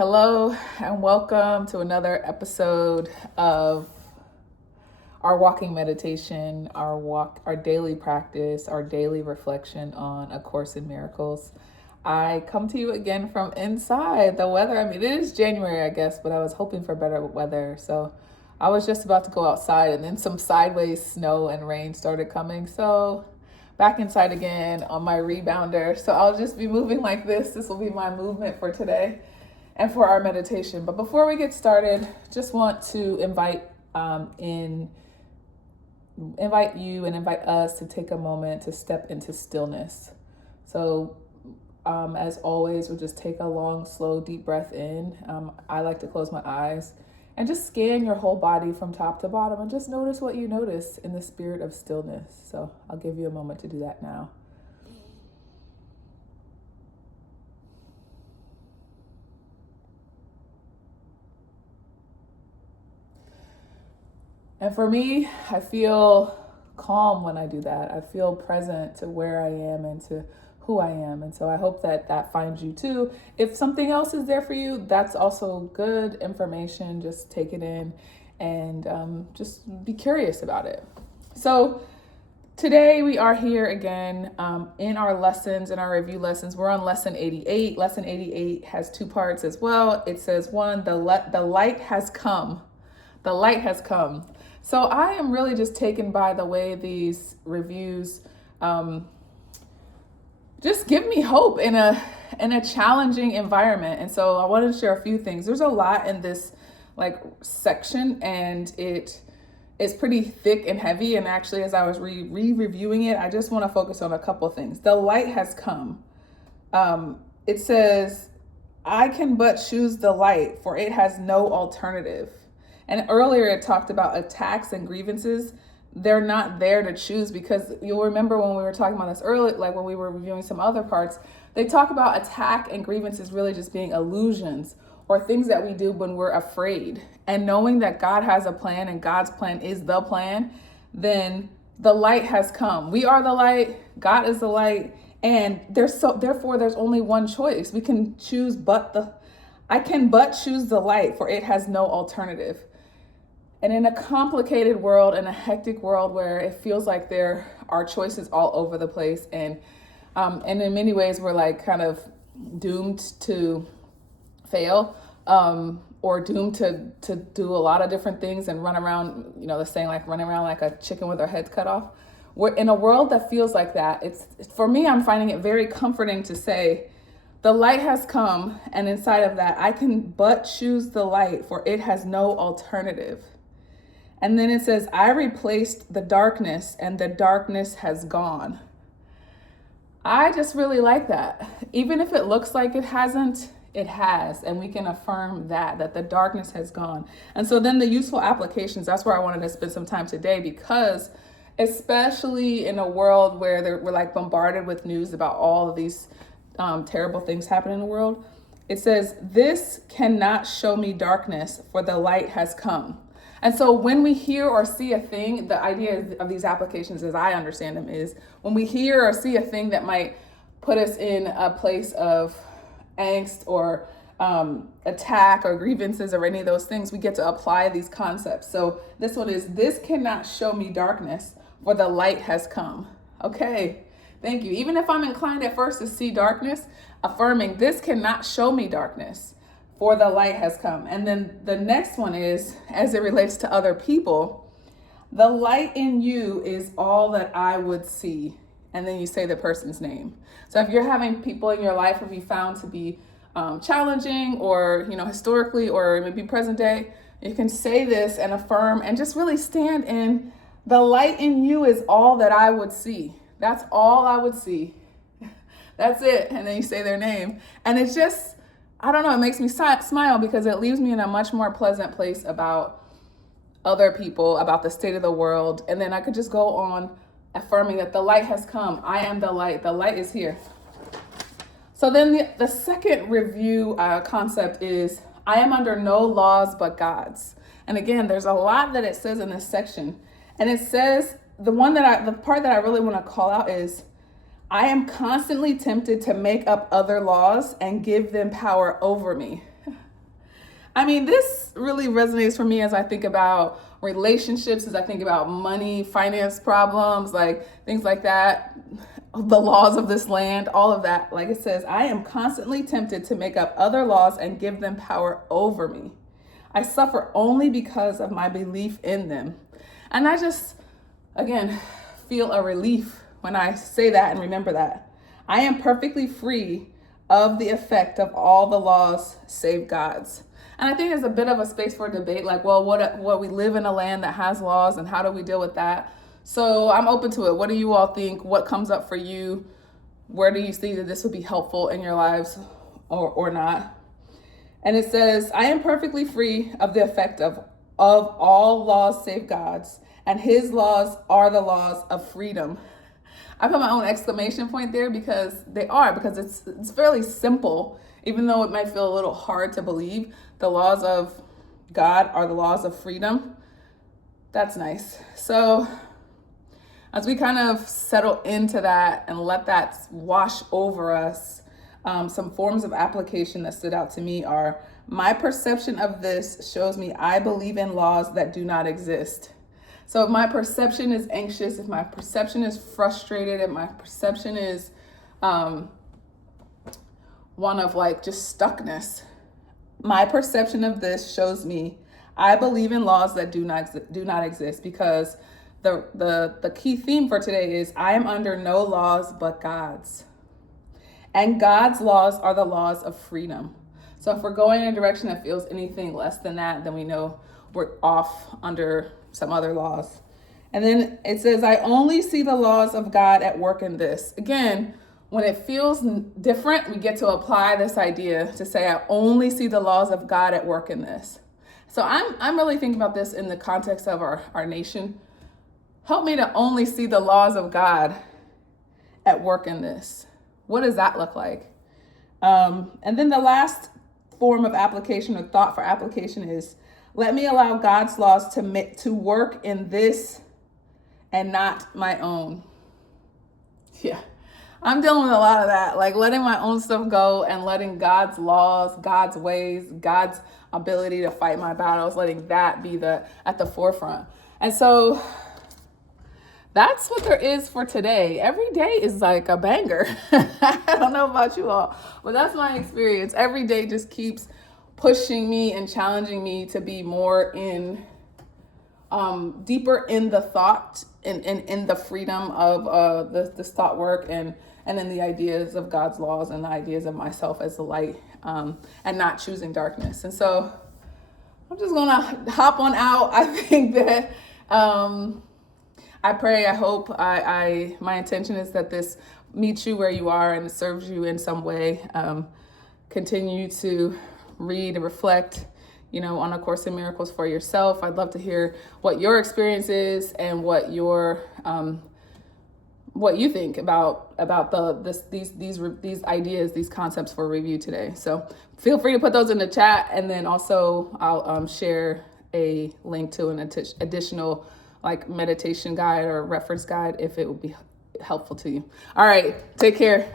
Hello and welcome to another episode of our walking meditation, our daily practice, our daily reflection on A Course in Miracles. I come to you again from inside. The weather, it is January, I guess, but I was hoping for better weather. So I was just about to go outside and then some sideways snow and rain started coming. So back inside again on my rebounder. So I'll just be moving like this. This will be my movement for today and for our meditation. But before we get started, just want to invite you and invite us to take a moment to step into stillness. So as always, we'll just take a long, slow, deep breath in. I like to close my eyes and just scan your whole body from top to bottom and just notice what you notice in the spirit of stillness. So I'll give you a moment to do that now. And for me, I feel calm when I do that. I feel present to where I am and to who I am. And so I hope that that finds you too. If something else is there for you, that's also good information. Just take it in and just be curious about it. So today we are here again in our lessons, in our review lessons. We're on lesson 88. Lesson 88 has two parts as well. It says one, the light has come. The light has come. So I am really just taken by the way these reviews just give me hope in a challenging environment. And so I want to share a few things. There's a lot in this section, and it is pretty thick and heavy. And actually, as I was reviewing it, I just want to focus on a couple of things. The light has come. It says, I can but choose the light, for it has no alternative. And earlier it talked about attacks and grievances. They're not there to choose, because you'll remember when we were talking about this earlier, like when we were reviewing some other parts, they talk about attack and grievances really just being illusions or things that we do when we're afraid. And knowing that God has a plan and God's plan is the plan, then the light has come. We are the light, God is the light, and therefore there's only one choice. We can choose I can but choose the light, for it has no alternative. And in a complicated world, in a hectic world where it feels like there are choices all over the place, and in many ways we're like kind of doomed to fail, or doomed to do a lot of different things and run around, the saying like running around like a chicken with our heads cut off. We're in a world that feels like that. It's for me, I'm finding it very comforting to say, the light has come, and inside of that, I can but choose the light, for it has no alternative. And then it says, I replaced the darkness, and the darkness has gone. I just really like that. Even if it looks like it hasn't, it has. And we can affirm that the darkness has gone. And so then the useful applications, that's where I wanted to spend some time today, because especially in a world where we're like bombarded with news about all of these terrible things happening in the world, it says, this cannot show me darkness, for the light has come. And so when we hear or see a thing, the idea of these applications, as I understand them, is when we hear or see a thing that might put us in a place of angst or attack or grievances or any of those things, we get to apply these concepts. So this one is, this cannot show me darkness, for the light has come. Okay, thank you. Even if I'm inclined at first to see darkness, affirming, this cannot show me darkness, for the light has come. And then the next one is, as it relates to other people, the light in you is all that I would see. And then you say the person's name. So if you're having people in your life who you found to be challenging, or, historically, or maybe present day, you can say this and affirm and just really stand in, the light in you is all that I would see. That's all I would see. That's it. And then you say their name. And it's just, I don't know, it makes me smile, because it leaves me in a much more pleasant place about other people, about the state of the world. And then I could just go on affirming that the light has come. I am the light is here. So then the second review concept is, I am under no laws but God's. And again, there's a lot that it says in this section. And it says, the part that I really want to call out is, I am constantly tempted to make up other laws and give them power over me. I mean, this really resonates for me as I think about relationships, as I think about money, finance problems, like things like that, the laws of this land, all of that. Like it says, I am constantly tempted to make up other laws and give them power over me. I suffer only because of my belief in them. And I just, again, feel a relief when I say that and remember that. I am perfectly free of the effect of all the laws save God's. And I think there's a bit of a space for debate, like, well, what we live in a land that has laws and how do we deal with that? So I'm open to it. What do you all think? What comes up for you? Where do you see that this would be helpful in your lives or not? And it says, I am perfectly free of the effect of all laws save God's, and his laws are the laws of freedom. I put my own exclamation point there because it's fairly simple, even though it might feel a little hard to believe. The laws of God are the laws of freedom. That's nice. So as we kind of settle into that and let that wash over us, some forms of application that stood out to me are, my perception of this shows me I believe in laws that do not exist. So if my perception is anxious, if my perception is frustrated, if my perception is one of like just stuckness, my perception of this shows me I believe in laws that do not exist, because the key theme for today is I am under no laws but God's. And God's laws are the laws of freedom. So if we're going in a direction that feels anything less than that, then we know we're off under some other laws. And then it says, I only see the laws of God at work in this. Again, when it feels different, we get to apply this idea to say, I only see the laws of God at work in this. So I'm really thinking about this in the context of our nation. Help me to only see the laws of God at work in this. What does that look like? And then the last form of application or thought for application is, let me allow God's laws to work in this and not my own. Yeah, I'm dealing with a lot of that, like letting my own stuff go and letting God's laws, God's ways, God's ability to fight my battles, letting that be at the forefront. And so that's what there is for today. Every day is like a banger. I don't know about you all, but that's my experience. Every day just keeps pushing me and challenging me to be more deeper in the thought, in the freedom of this thought work, and in the ideas of God's laws and the ideas of myself as the light, and not choosing darkness. And so I'm just gonna hop on out. I think that I pray, I hope, my intention is that this meets you where you are and serves you in some way. Continue to read and reflect, on A Course in Miracles for yourself. I'd love to hear what your experience is and what you think about these ideas, these concepts for review today. So feel free to put those in the chat, and then also I'll share a link to an additional like meditation guide or reference guide if it would be helpful to you. All right, take care.